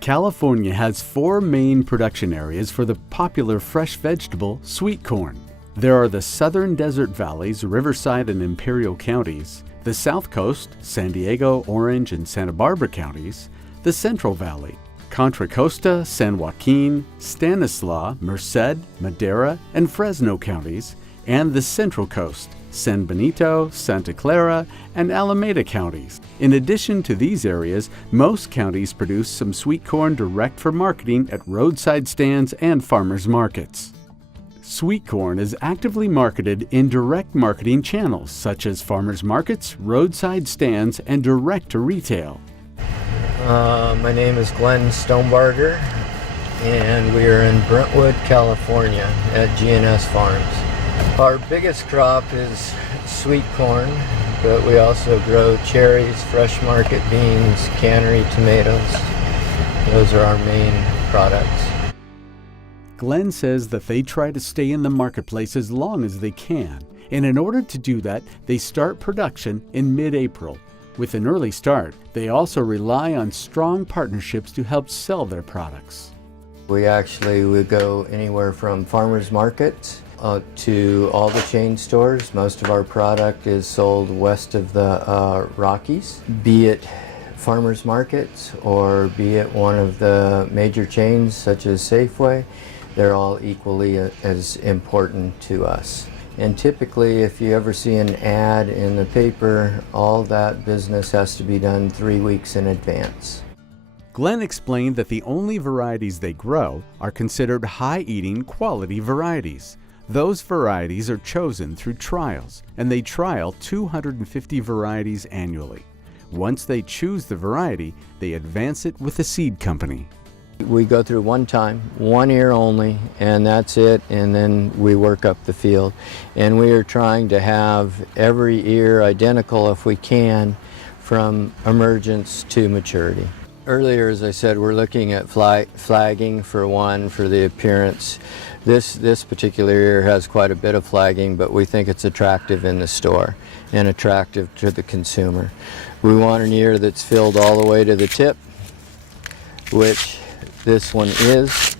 California has 4 main production areas for the popular fresh vegetable sweet corn. There are the southern desert valleys, Riverside and Imperial counties, the south coast, San Diego, Orange, and Santa Barbara counties, the central valley, Contra Costa, San Joaquin, Stanislaus, Merced, Madera, and Fresno counties, and the central coast, San Benito, Santa Clara, and Alameda counties. In addition to these areas, most counties produce some sweet corn direct for marketing at roadside stands and farmers markets. Sweet corn is actively marketed in direct marketing channels such as farmers markets, roadside stands, and direct to retail. My name is Glenn Stonebarger, and we are in Brentwood, California at G&S Farms. Our biggest crop is sweet corn, but we also grow cherries, fresh market beans, cannery tomatoes. Those are our main products. Glenn says that they try to stay in the marketplace as long as they can, and in order to do that, they start production in mid-April. With an early start, they also rely on strong partnerships to help sell their products. We would go anywhere from farmers markets to all the chain stores. Most of our product is sold west of the Rockies, be it farmers markets or be it one of the major chains such as Safeway. They're all equally as important to us. And typically, if you ever see an ad in the paper, all that business has to be done 3 weeks in advance. Glenn explained that the only varieties they grow are considered high-eating quality varieties. Those varieties are chosen through trials, and they trial 250 varieties annually. Once they choose the variety, they advance it with a seed company. We go through one time, 1 year only, and that's it, and then we work up the field. And we are trying to have every ear identical if we can, from emergence to maturity. Earlier, as I said, we're looking at flagging for the appearance. This particular ear has quite a bit of flagging, but we think it's attractive in the store and attractive to the consumer. We want an ear that's filled all the way to the tip, which this one is.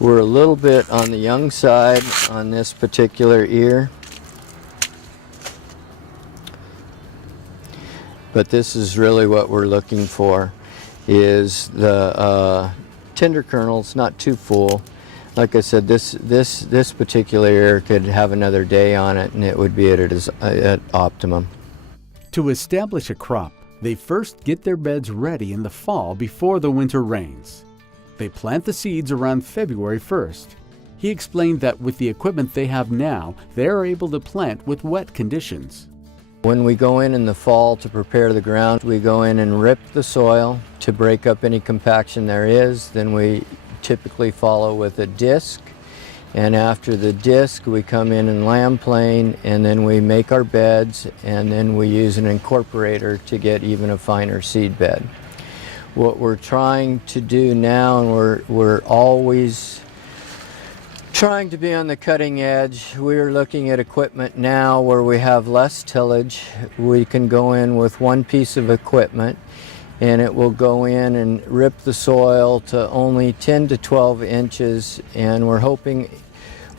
We're a little bit on the young side on this particular ear, but this is really what we're looking for, is the tender kernels, not too full. Like I said, this particular ear could have another day on it and it would be at optimum. To establish a crop, they first get their beds ready in the fall before the winter rains. They plant the seeds around February 1st. He explained that with the equipment they have now, they are able to plant with wet conditions. When we go in the fall to prepare the ground, we go in and rip the soil to break up any compaction there is. Then we typically follow with a disc, and after the disc we come in and lamb plane, and then we make our beds, and then we use an incorporator to get even a finer seed bed. What we're trying to do now, and we're always trying to be on the cutting edge, we're looking at equipment now where we have less tillage. We can go in with one piece of equipment and it will go in and rip the soil to only 10 to 12 inches, and we're hoping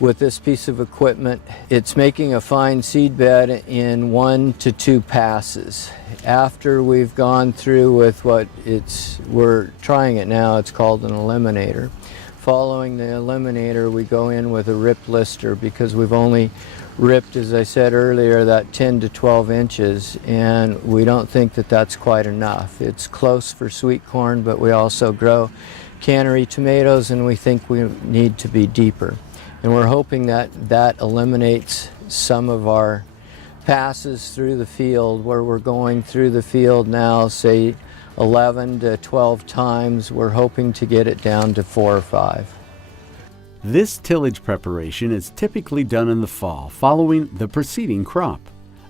with this piece of equipment it's making a fine seed bed in 1 to 2 passes. After we've gone through with we're trying it now, it's called an eliminator. Following the eliminator, we go in with a rip lister, because we've only ripped, as I said earlier, that 10 to 12 inches, and we don't think that that's quite enough. It's close for sweet corn, but we also grow cannery tomatoes, and we think we need to be deeper. And we're hoping that that eliminates some of our passes through the field, where we're going through the field now, say 11 to 12 times. We're hoping to get it down to 4 or 5. This tillage preparation is typically done in the fall, following the preceding crop.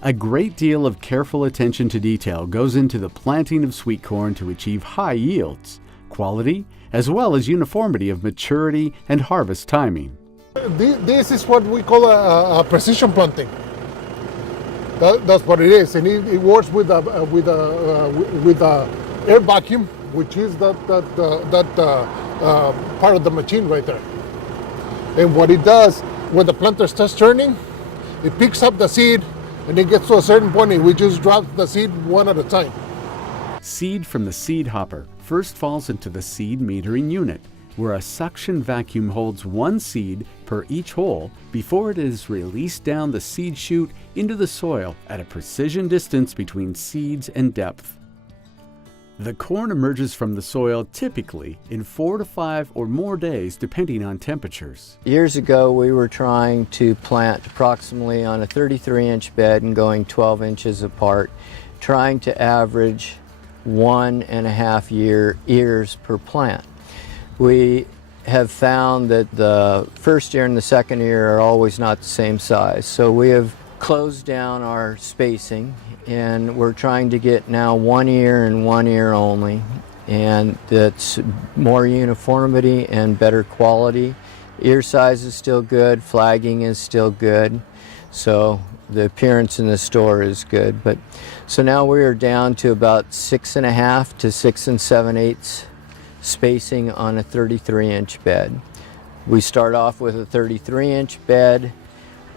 A great deal of careful attention to detail goes into the planting of sweet corn to achieve high yields, quality, as well as uniformity of maturity and harvest timing. This is what we call a precision planting. That's what it is, and it works with a air vacuum which is that part of the machine right there. And what it does, when the planter starts turning, it picks up the seed, and it gets to a certain point, and we just drop the seed one at a time. Seed from the seed hopper first falls into the seed metering unit, where a suction vacuum holds one seed per each hole before it is released down the seed chute into the soil at a precision distance between seeds and depth. The corn emerges from the soil typically in 4 to 5 or more days depending on temperatures. Years ago we were trying to plant approximately on a 33-inch bed and going 12 inches apart, trying to average 1.5 ears per plant. We have found that the first ear and the second ear are always not the same size, so we have closed down our spacing, and we're trying to get now 1 ear and 1 ear only, and that's more uniformity and better quality. Ear size is still good, flagging is still good, so the appearance in the store is good. But so now we are down to about 6.5 to 6 7/8 spacing on a 33-inch bed. We start off with a 33-inch bed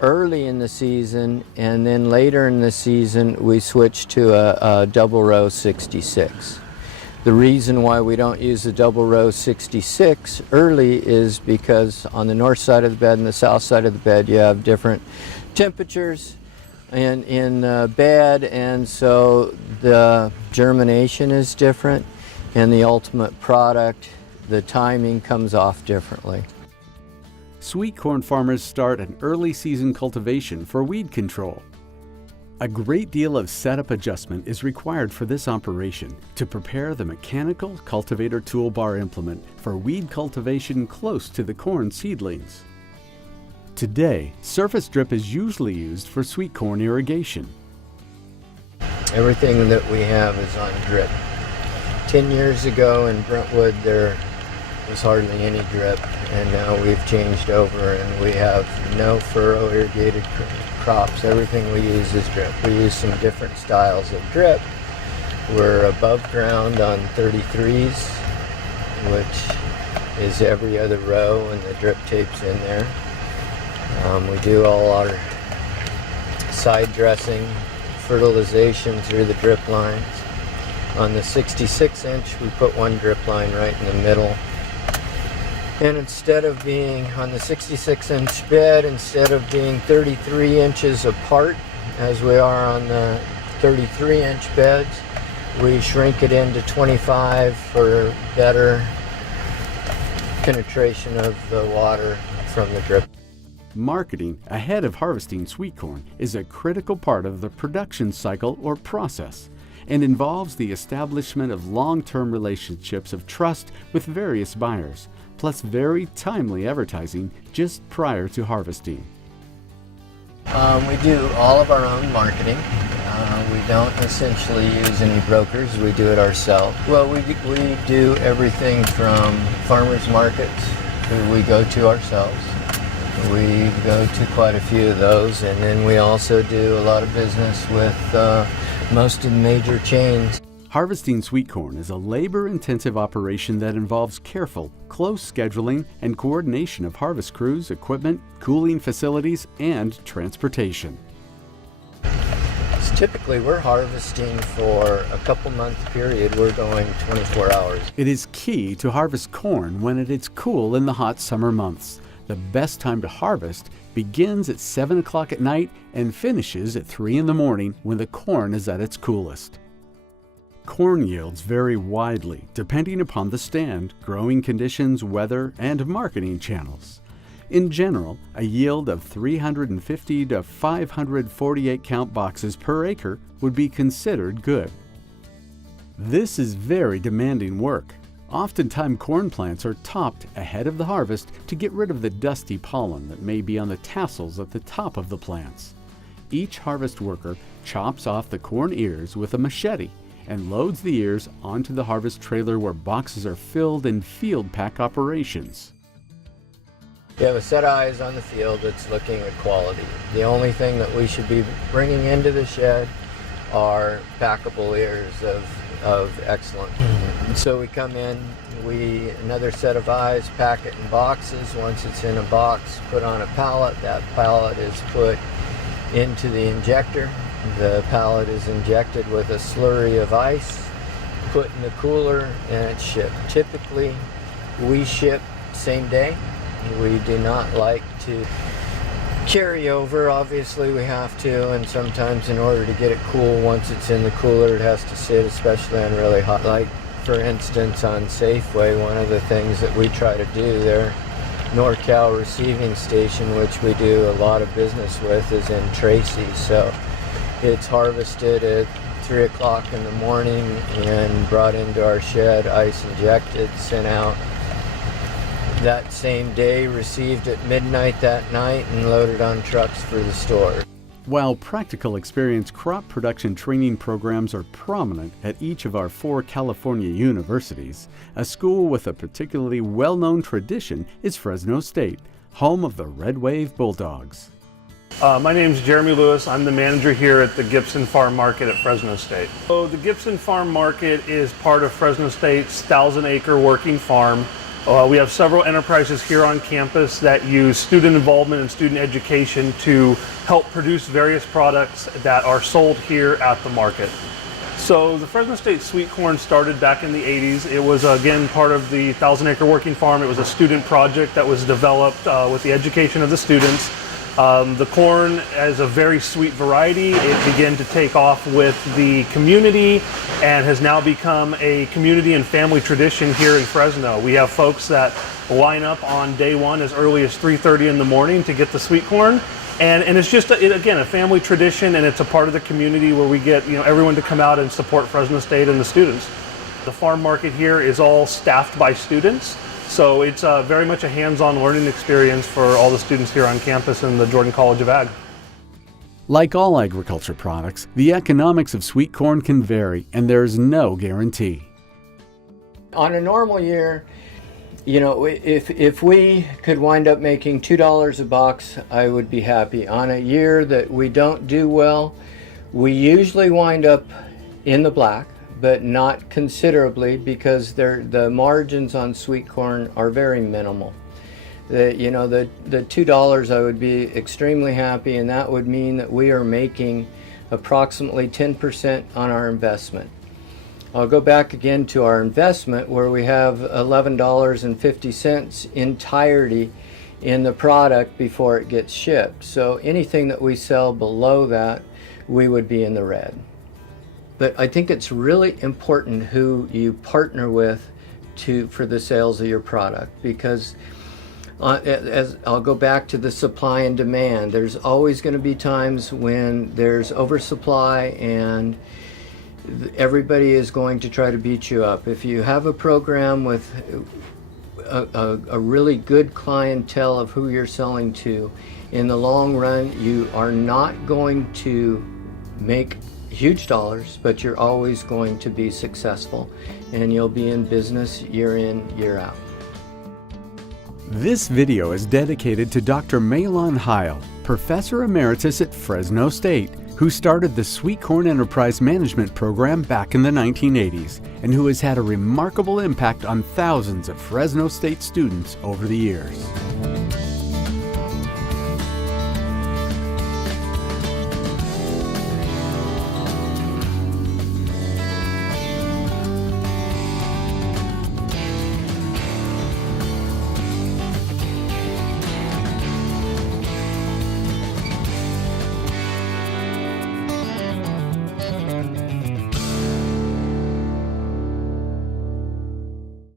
early in the season, and then later in the season we switch to a double row 66. The reason why we don't use the double row 66 early is because on the north side of the bed and the south side of the bed you have different temperatures in the bed, and so the germination is different, and the ultimate product, the timing comes off differently. Sweet corn farmers start an early season cultivation for weed control. A great deal of setup adjustment is required for this operation to prepare the mechanical cultivator toolbar implement for weed cultivation close to the corn seedlings. Today, surface drip is usually used for sweet corn irrigation. Everything that we have is on drip. 10 years ago in Brentwood there was hardly any drip, and now we've changed over and we have no furrow irrigated crops. Everything we use is drip. We use some different styles of drip. We're above ground on 33s, which is every other row, and the drip tape's in there. We do all our side dressing, fertilization through the drip lines. On the 66-inch, we put one drip line right in the middle. And instead of being on the 66-inch bed, instead of being 33 inches apart, as we are on the 33-inch beds, we shrink it into 25 for better penetration of the water from the drip. Marketing ahead of harvesting sweet corn is a critical part of the production cycle or process, and involves the establishment of long-term relationships of trust with various buyers, plus very timely advertising just prior to harvesting. We do all of our own marketing. We don't essentially use any brokers. We do it ourselves. Well, we do everything from farmers markets, who we go to ourselves. We go to quite a few of those, and then we also do a lot of business with most of the major chains. Harvesting sweet corn is a labor-intensive operation that involves careful, close scheduling and coordination of harvest crews, equipment, cooling facilities, and transportation. So typically we're harvesting for a couple-month period. We're going 24 hours. It is key to harvest corn when it is cool in the hot summer months. The best time to harvest begins at 7 o'clock at night and finishes at 3 in the morning when the corn is at its coolest. Corn yields vary widely depending upon the stand, growing conditions, weather, and marketing channels. In general, a yield of 350 to 548 count boxes per acre would be considered good. This is very demanding work. Oftentimes, corn plants are topped ahead of the harvest to get rid of the dusty pollen that may be on the tassels at the top of the plants. Each harvest worker chops off the corn ears with a machete and loads the ears onto the harvest trailer where boxes are filled in field pack operations. You have a set of eyes on the field that's looking at quality. The only thing that we should be bringing into the shed are packable ears of excellent So we come in, another set of eyes, pack it in boxes. Once it's in a box, put on a pallet. That pallet is put into the injector. The pallet is injected with a slurry of ice, put in the cooler, and it's shipped. Typically, we ship same day. We do not like to carry over. Obviously we have to, and sometimes in order to get it cool, once it's in the cooler, it has to sit, especially on really hot. Like for instance on Safeway, one of the things that we try to do, their NorCal receiving station, which we do a lot of business with, is in Tracy. So it's harvested at 3 o'clock in the morning and brought into our shed, ice injected, sent out that same day, received at midnight that night, and loaded on trucks for the store. While practical experience crop production training programs are prominent at each of our 4 California universities, a school with a particularly well-known tradition is Fresno State, home of the Red Wave Bulldogs. My name is Jeremy Lewis. I'm the manager here at the Gibson Farm Market at Fresno State. So the Gibson Farm Market is part of Fresno State's 1,000-acre working farm. We have several enterprises here on campus that use student involvement and student education to help produce various products that are sold here at the market. So the Fresno State sweet corn started back in the 80s. It was again part of the 1,000-acre working farm. It was a student project that was developed with the education of the students. The corn is a very sweet variety. It began to take off with the community and has now become a community and family tradition here in Fresno. We have folks that line up on day one as early as 3:30 in the morning to get the sweet corn. And it's just, again, a family tradition, and it's a part of the community where we get everyone to come out and support Fresno State and the students. The farm market here is all staffed by students. So it's very much a hands-on learning experience for all the students here on campus in the Jordan College of Ag. Like all agriculture products, the economics of sweet corn can vary, and there is no guarantee. On a normal year, if we could wind up making $2 a box, I would be happy. On a year that we don't do well, we usually wind up in the black, but not considerably, because the margins on sweet corn are very minimal. The $2, I would be extremely happy, and that would mean that we are making approximately 10% on our investment. I'll go back again to our investment, where we have $11.50 entirety in the product before it gets shipped. So anything that we sell below that, we would be in the red. But I think it's really important who you partner with for the sales of your product, because as I'll go back to the supply and demand, there's always going to be times when there's oversupply and everybody is going to try to beat you up. If you have a program with a really good clientele of who you're selling to, in the long run, you are not going to make huge dollars, but you're always going to be successful, and you'll be in business year in, year out. This video is dedicated to Dr. Mahlon Hile, Professor Emeritus at Fresno State, who started the Sweet Corn Enterprise Management Program back in the 1980s, and who has had a remarkable impact on thousands of Fresno State students over the years.